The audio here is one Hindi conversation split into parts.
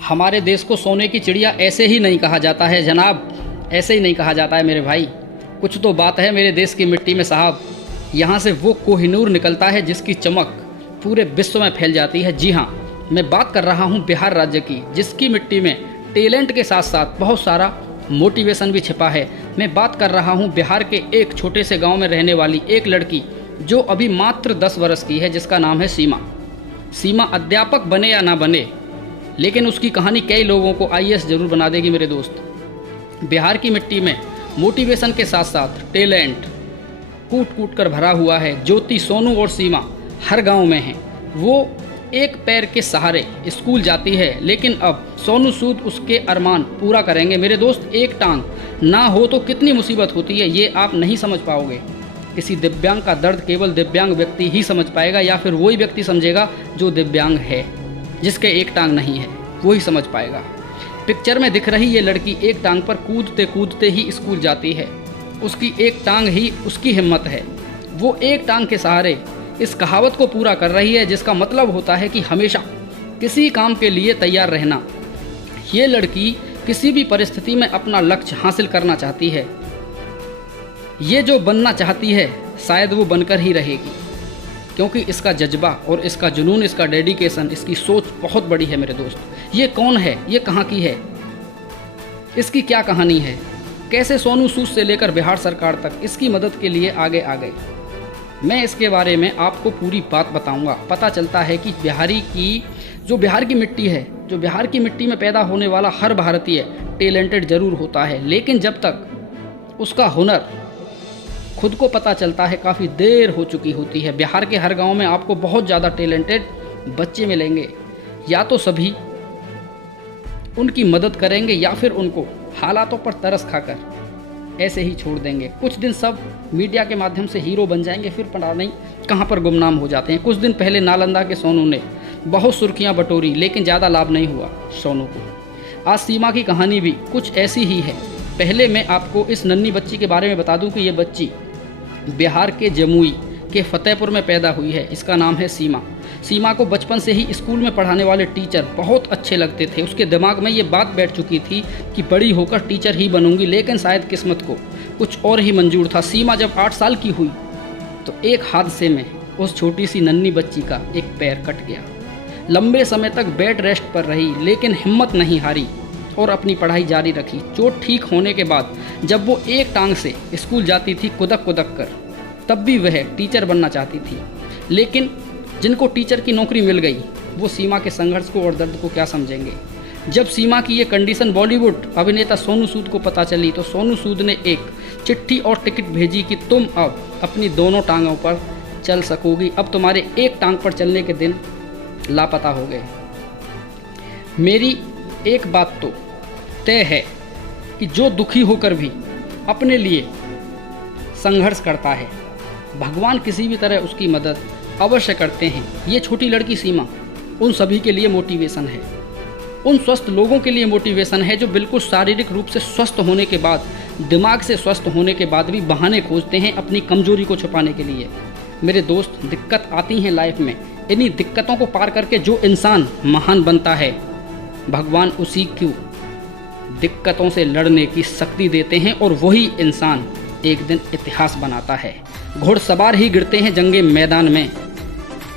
हमारे देश को सोने की चिड़िया ऐसे ही नहीं कहा जाता है जनाब, ऐसे ही नहीं कहा जाता है मेरे भाई। कुछ तो बात है मेरे देश की मिट्टी में साहब। यहाँ से वो कोहिनूर निकलता है जिसकी चमक पूरे विश्व में फैल जाती है। जी हाँ, मैं बात कर रहा हूँ बिहार राज्य की, जिसकी मिट्टी में टैलेंट के साथ साथ बहुत सारा मोटिवेशन भी छिपा है। मैं बात कर रहा हूँ बिहार के एक छोटे से गांव में रहने वाली एक लड़की जो अभी मात्र 10 वर्ष की है, जिसका नाम है सीमा। सीमा अध्यापक बने या ना बने, लेकिन उसकी कहानी कई लोगों को आईएएस जरूर बना देगी मेरे दोस्त। बिहार की मिट्टी में मोटिवेशन के साथ साथ टैलेंट कूट कूट कर भरा हुआ है। ज्योति, सोनू और सीमा हर गांव में हैं। वो एक पैर के सहारे स्कूल जाती है, लेकिन अब सोनू सूद उसके अरमान पूरा करेंगे मेरे दोस्त। एक टांग ना हो तो कितनी मुसीबत होती है, ये आप नहीं समझ पाओगे। किसी दिव्यांग का दर्द केवल दिव्यांग व्यक्ति ही समझ पाएगा, या फिर वही व्यक्ति समझेगा जो दिव्यांग है, जिसके एक टांग नहीं है, वो ही समझ पाएगा। पिक्चर में दिख रही ये लड़की एक टांग पर कूदते कूदते ही स्कूल जाती है। उसकी एक टांग ही उसकी हिम्मत है। वो एक टांग के सहारे इस कहावत को पूरा कर रही है, जिसका मतलब होता है कि हमेशा किसी काम के लिए तैयार रहना। ये लड़की किसी भी परिस्थिति में अपना लक्ष्य हासिल करना चाहती है। ये जो बनना चाहती है शायद वो बनकर ही रहेगी, क्योंकि इसका जज्बा और इसका जुनून, इसका डेडिकेशन, इसकी सोच बहुत बड़ी है मेरे दोस्त। ये कौन है, ये कहाँ की है, इसकी क्या कहानी है, कैसे सोनू सूद से लेकर बिहार सरकार तक इसकी मदद के लिए आगे आ गए, मैं इसके बारे में आपको पूरी बात बताऊंगा। पता चलता है कि बिहार की मिट्टी है, जो बिहार की मिट्टी में पैदा होने वाला हर भारतीय टैलेंटेड जरूर होता है, लेकिन जब तक उसका हुनर खुद को पता चलता है काफ़ी देर हो चुकी होती है। बिहार के हर गांव में आपको बहुत ज़्यादा टैलेंटेड बच्चे मिलेंगे। या तो सभी उनकी मदद करेंगे या फिर उनको हालातों पर तरस खाकर ऐसे ही छोड़ देंगे। कुछ दिन सब मीडिया के माध्यम से हीरो बन जाएंगे, फिर पता नहीं कहाँ पर गुमनाम हो जाते हैं। कुछ दिन पहले नालंदा के सोनू ने बहुत सुर्खियाँ बटोरी, लेकिन ज़्यादा लाभ नहीं हुआ सोनू को। आज सीमा की कहानी भी कुछ ऐसी ही है। पहले मैं आपको इस नन्ही बच्ची के बारे में बता दूं कि ये बच्ची बिहार के जमुई के फतेहपुर में पैदा हुई है। इसका नाम है सीमा। सीमा को बचपन से ही स्कूल में पढ़ाने वाले टीचर बहुत अच्छे लगते थे। उसके दिमाग में ये बात बैठ चुकी थी कि बड़ी होकर टीचर ही बनूंगी, लेकिन शायद किस्मत को कुछ और ही मंजूर था। सीमा जब 8 साल की हुई तो एक हादसे में उस छोटी सी नन्ही बच्ची का एक पैर कट गया। लंबे समय तक बेड रेस्ट पर रही, लेकिन हिम्मत नहीं हारी और अपनी पढ़ाई जारी रखी। चोट ठीक होने के बाद जब वो एक टांग से स्कूल जाती थी कुदक कुदक कर, तब भी वह टीचर बनना चाहती थी। लेकिन जिनको टीचर की नौकरी मिल गई वो सीमा के संघर्ष को और दर्द को क्या समझेंगे। जब सीमा की ये कंडीशन बॉलीवुड अभिनेता सोनू सूद को पता चली तो सोनू सूद ने एक चिट्ठी और टिकट भेजी कि तुम अब अपनी दोनों टांगों पर चल सकोगी, अब तुम्हारे एक टांग पर चलने के दिन लापता हो गए। मेरी एक बात तो तय है कि जो दुखी होकर भी अपने लिए संघर्ष करता है, भगवान किसी भी तरह उसकी मदद अवश्य करते हैं। ये छोटी लड़की सीमा उन सभी के लिए मोटिवेशन है, उन स्वस्थ लोगों के लिए मोटिवेशन है जो बिल्कुल शारीरिक रूप से स्वस्थ होने के बाद, दिमाग से स्वस्थ होने के बाद भी बहाने खोजते हैं अपनी कमजोरी को छुपाने के लिए। मेरे दोस्त, दिक्कत आती हैं लाइफ में, इन्हीं दिक्कतों को पार करके जो इंसान महान बनता है, भगवान उसी को दिक्कतों से लड़ने की शक्ति देते हैं और वही इंसान एक दिन इतिहास बनाता है। घुड़सवार ही गिरते हैं जंगे मैदान में,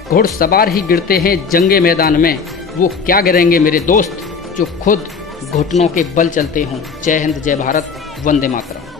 घुड़सवार ही गिरते हैं जंगे मैदान में। वो क्या गिरेंगे मेरे दोस्त जो खुद घुटनों के बल चलते हों। जय हिंद, जय भारत, वंदे मातरम।